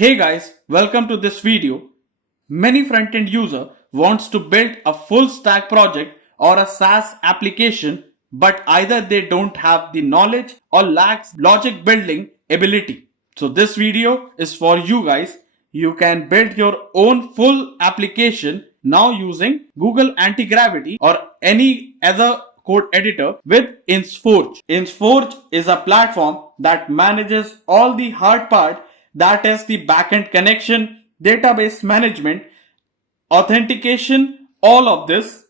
Hey guys, welcome to this video. Many front-end user wants to build a full stack project or a SaaS application, but either they don't have the knowledge or lacks logic building ability. So this video is for you guys. You can build your own full application now using Google Antigravity or any other code editor with Insforge. Insforge is a platform that manages all the hard part, that is the backend connection, database management, authentication, all of this.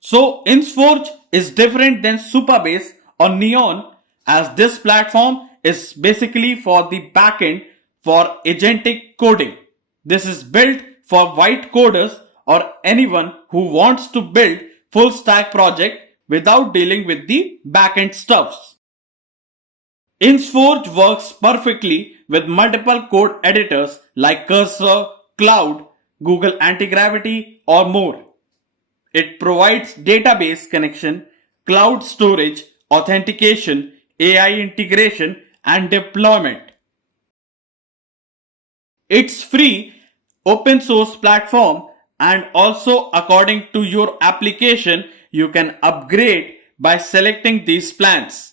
So Insforge is different than Supabase or Neon, as this platform is basically for the backend for agentic coding. This is built for white coders or anyone who wants to build full stack project without dealing with the backend stuffs. Insforge works perfectly with multiple code editors like Cursor, Cloud, Google Antigravity, or more. It provides database connection, cloud storage, authentication, AI integration, and deployment. It's free, open source platform, and also according to your application, you can upgrade by selecting these plans.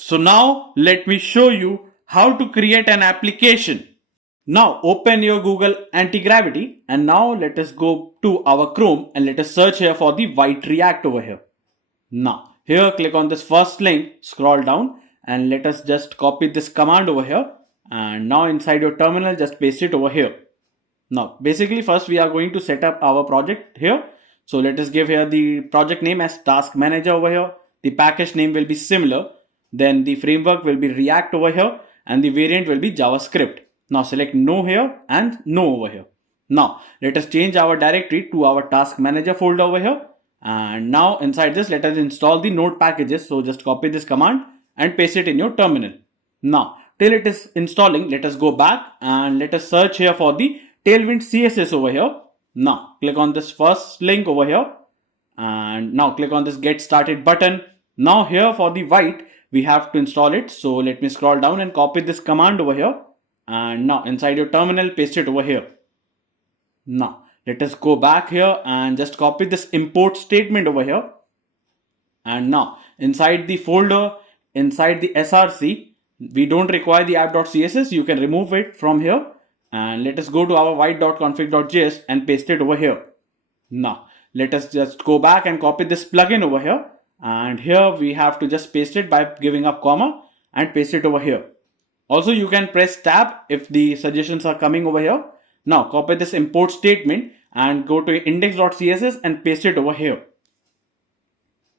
So now let me show you how to create an application. Now open your Google Antigravity and now let us go to our Chrome and let us search here for the white React over here. Now here click on this first link, scroll down and let us just copy this command over here, and now inside your terminal just paste it over here. Now basically first we are going to set up our project here. So let us give here the project name as task manager over here. The package name will be similar. Then the framework will be React over here and the variant will be JavaScript. Now select no here and no over here. Now let us change our directory to our task manager folder over here. And now inside this let us install the node packages. So just copy this command and paste it in your terminal. Now till it is installing, let us go back and let us search here for the Tailwind CSS over here. Now click on this first link over here and now click on this get started button. Now here for the white we have to install it. So let me scroll down and copy this command over here. And now inside your terminal, paste it over here. Now let us go back here and just copy this import statement over here. And now inside the folder, inside the src, we don't require the app.css. You can remove it from here. And let us go to our white.config.js and paste it over here. Now let us just go back and copy this plugin over here. And here we have to just paste it by giving a comma and paste it over here. Also you can press tab if the suggestions are coming over here. Now copy this import statement and go to index.css and paste it over here.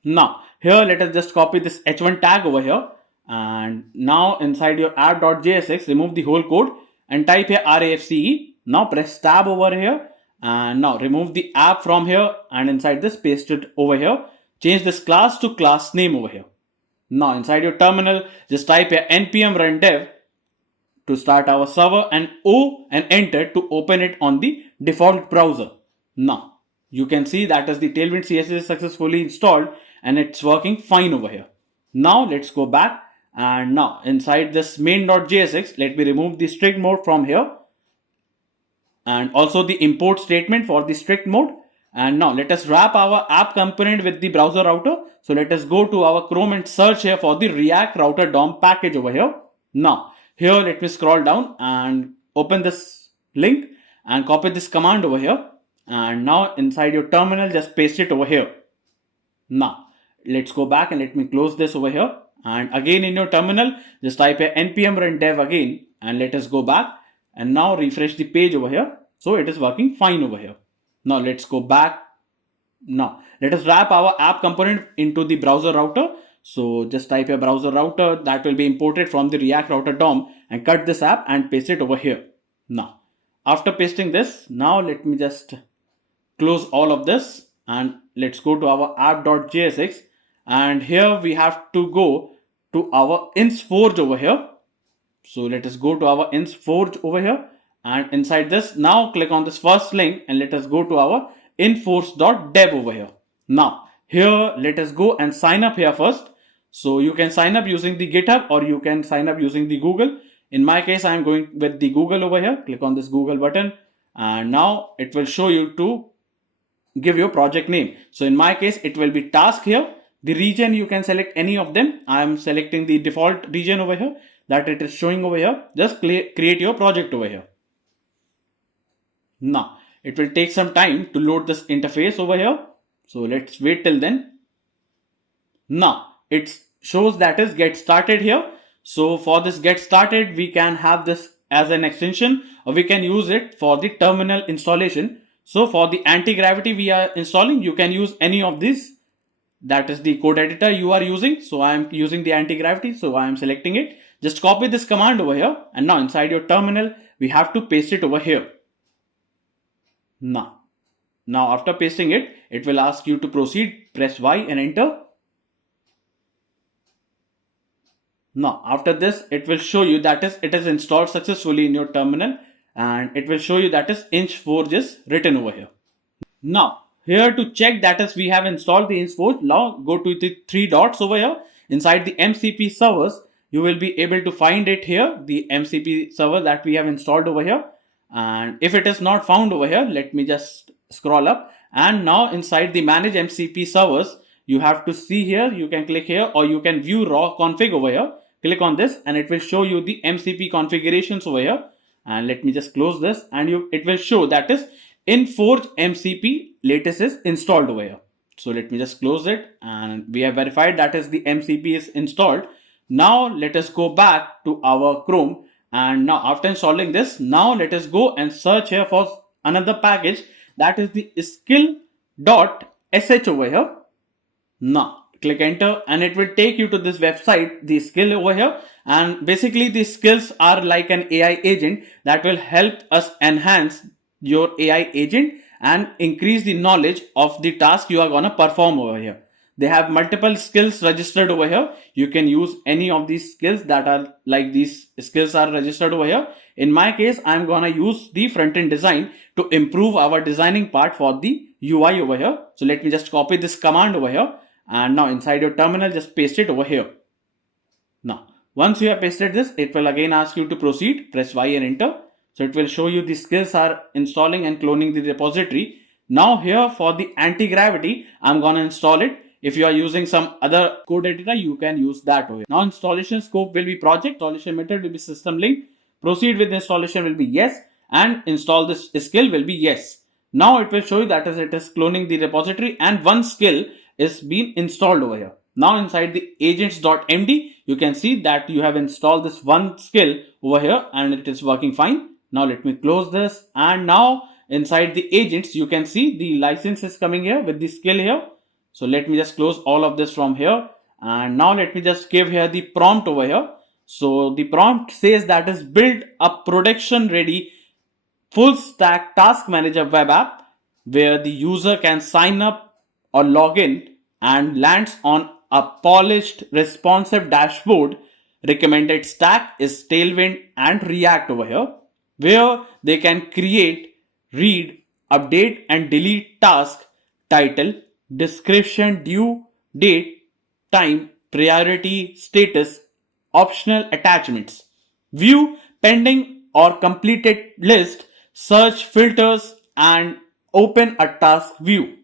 Now here let us just copy this h1 tag over here, and now inside your app.jsx remove the whole code and type here RAFCE. Now press tab over here and now remove the app from here and inside this paste it over here. Change this class to class name over here. Now inside your terminal, just type here npm run dev to start our server and O and enter to open it on the default browser. Now you can see that as the Tailwind CSS is successfully installed and it's working fine over here. Now let's go back and now inside this main.jsx, let me remove the strict mode from here and also the import statement for the strict mode. And now let us wrap our app component with the browser router. So let us go to our Chrome and search here for the React router DOM package over here. Now here let me scroll down and open this link and copy this command over here. And now inside your terminal just paste it over here. Now let's go back and let me close this over here. And again in your terminal just type here npm run dev again and let us go back and now refresh the page over here. So it is working fine over here. Now let's go back. Now let us wrap our app component into the browser router. So just type a browser router that will be imported from the React router DOM and cut this app and paste it over here. Now after pasting this, now let me just close all of this and let's go to our app.jsx, and here we have to go to our Insforge over here. So let us go to our Insforge over here. And inside this, now click on this first link and let us go to our inforce.dev over here. Now here let us go and sign up here first. So you can sign up using the GitHub or you can sign up using the Google. In my case, I'm going with the Google over here. Click on this Google button and now it will show you to give your project name. So in my case, it will be task here. The region, you can select any of them. I am selecting the default region over here that it is showing over here. Just create your project over here. Now, it will take some time to load this interface over here. So let's wait till then. Now, it shows that is get started here. So for this get started, we can have this as an extension or we can use it for the terminal installation. So for the anti-gravity we are installing, you can use any of these. That is the code editor you are using. So I am using the anti-gravity. So I am selecting it. Just copy this command over here. And now inside your terminal, we have to paste it over here. Now after pasting it, it will ask you to proceed. Press Y and enter. Now after this, it will show you that it is installed successfully in your terminal and it will show you that is Insforge is written over here. Now here to check that is we have installed the Insforge, now go to the three dots over here. Inside the MCP servers, you will be able to find it here, the MCP server that we have installed over here. And if it is not found over here, let me just scroll up. And now inside the manage MCP servers, you have to see here, you can click here or you can view raw config over here. Click on this and it will show you the MCP configurations over here. And let me just close this and it will show that is Insforge MCP latest is installed over here. So let me just close it and we have verified that is the MCP is installed. Now let us go back to our Chrome and now after installing this, now let us go and search here for another package that is the skill.sh over here. Now click enter and it will take you to this website, the skill over here. And basically the skills are like an AI agent that will help us enhance your AI agent and increase the knowledge of the task you are going to perform over here. They have multiple skills registered over here. You can use any of these skills that are like these skills are registered over here. In my case, I'm going to use the front-end design to improve our designing part for the UI over here. So let me just copy this command over here. And now inside your terminal, just paste it over here. Now, once you have pasted this, it will again ask you to proceed. Press Y and enter. So it will show you the skills are installing and cloning the repository. Now here for the anti-gravity, I'm going to install it. If you are using some other code editor, you can use that over here. Now installation scope will be project, installation method will be system link, proceed with installation will be yes, and install this skill will be yes. Now it will show you that it is cloning the repository and one skill is being installed over here. Now inside the agents.md, you can see that you have installed this one skill over here and it is working fine. Now let me close this and now inside the agents, you can see the license is coming here with the skill here. So let me just close all of this from here and now let me just give here the prompt over here. So the prompt says that is build a production ready full stack task manager web app where the user can sign up or log in and lands on a polished responsive dashboard. Recommended stack is Tailwind and React over here, where they can create, read, update and delete task, title, description, due date, time, priority, status, optional attachments, view pending or completed list, search filters and open a task view.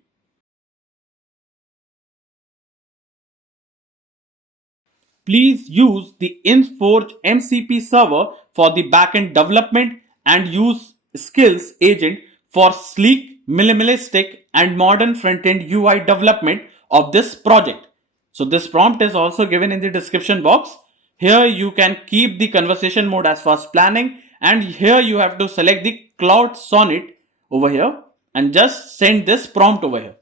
Please use the Insforge MCP server for the backend development and use skills agent for sleek, minimalistic and modern front-end UI development of this project. So this prompt is also given in the description box. Here you can keep the conversation mode as fast planning and here you have to select the Cloud Sonnet over here and just send this prompt over here.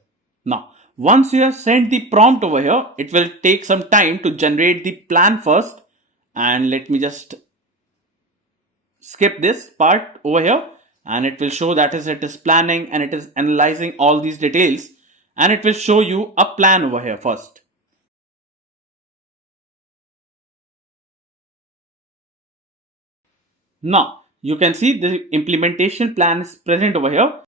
Now, once you have sent the prompt over here, it will take some time to generate the plan first. And let me just skip this part over here. And it will show that it is planning and it is analyzing all these details. And it will show you a plan over here first. Now, you can see the implementation plan is present over here.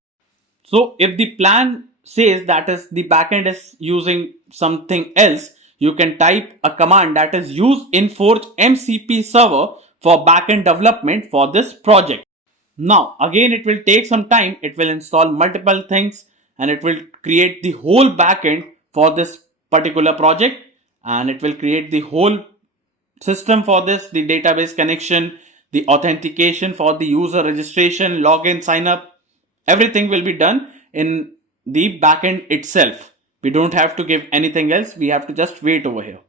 So if the plan says that is the backend is using something else, you can type a command that is use Inforge MCP server for backend development for this project. Now, again, it will take some time. It will install multiple things and it will create the whole backend for this particular project, and it will create the whole system for this, the database connection, the authentication for the user registration, login, sign up. Everything will be done in the backend itself. We don't have to give anything else. We have to just wait over here.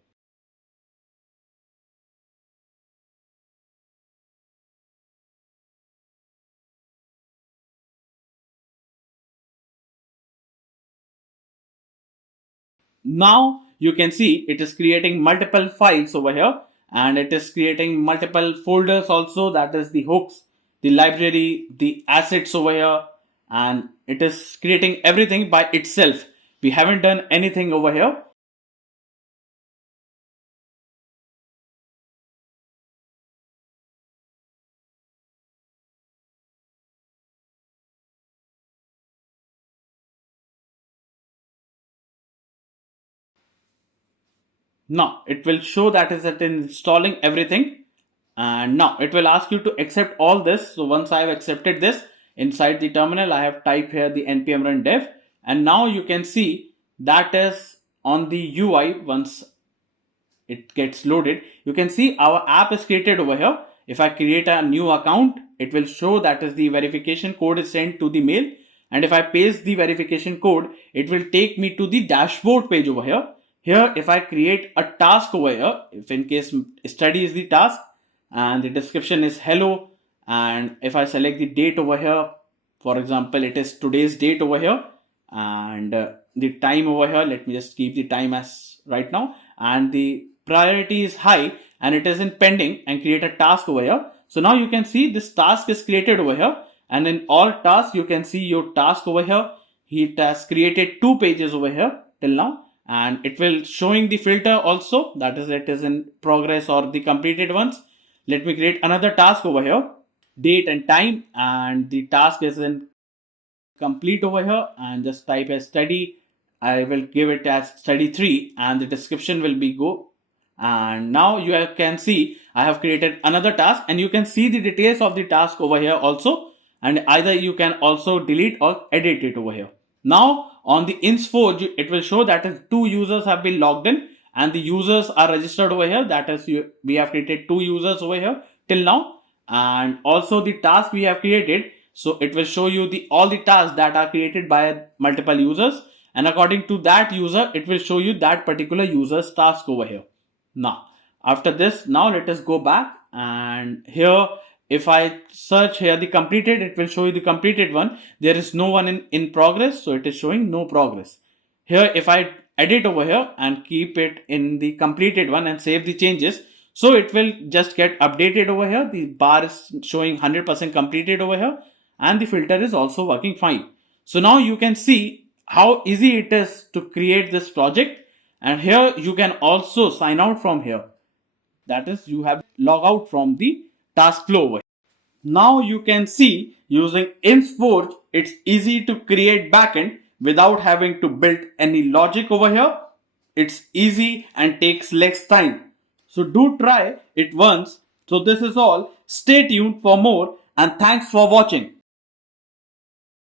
Now you can see it is creating multiple files over here, and it is creating multiple folders also, that is the hooks, the library, the assets over here, and it is creating everything by itself. We haven't done anything over here. Now it will show that is it installing everything, and now it will ask you to accept all this. So once I have accepted this, inside the terminal I have typed here the npm run dev, and now you can see that is on the UI. Once it gets loaded, you can see our app is created over here. If I create a new account, it will show that is the verification code is sent to the mail, and if I paste the verification code, it will take me to the dashboard page over here. Here, if I create a task over here, if in case study is the task and the description is hello, and if I select the date over here, for example, it is today's date over here, and the time over here, let me just keep the time as right now, and the priority is high and it is in pending, and create a task over here. So now you can see this task is created over here, and in all tasks you can see your task over here. He has created 2 pages over here till now, and it will showing the filter also, that is it is in progress or the completed ones. Let me create another task over here, date and time, and the task is in complete over here, and just type as study. I will give it as study 3, and the description will be go. And now you can see I have created another task, and you can see the details of the task over here also, and either you can also delete or edit it over here. Now on the Insforge, it will show that is 2 users have been logged in and the users are registered over here. That is, we have created 2 users over here till now, and also the task we have created. So it will show you the all the tasks that are created by multiple users, and according to that user, it will show you that particular user's task over here. Now after this, now let us go back, and here if I search here the completed, it will show you the completed one. There is no one in progress, so it is showing no progress. Here if I edit over here and keep it in the completed one and save the changes, so it will just get updated over here. The bar is showing 100% completed over here, and the filter is also working fine. So now you can see how easy it is to create this project, and here you can also sign out from here. That is, you have log out from the task flow over here. Now you can see using Insforge, it's easy to create backend without having to build any logic over here. It's easy and takes less time. So do try it once. So this is all. Stay tuned for more, and thanks for watching.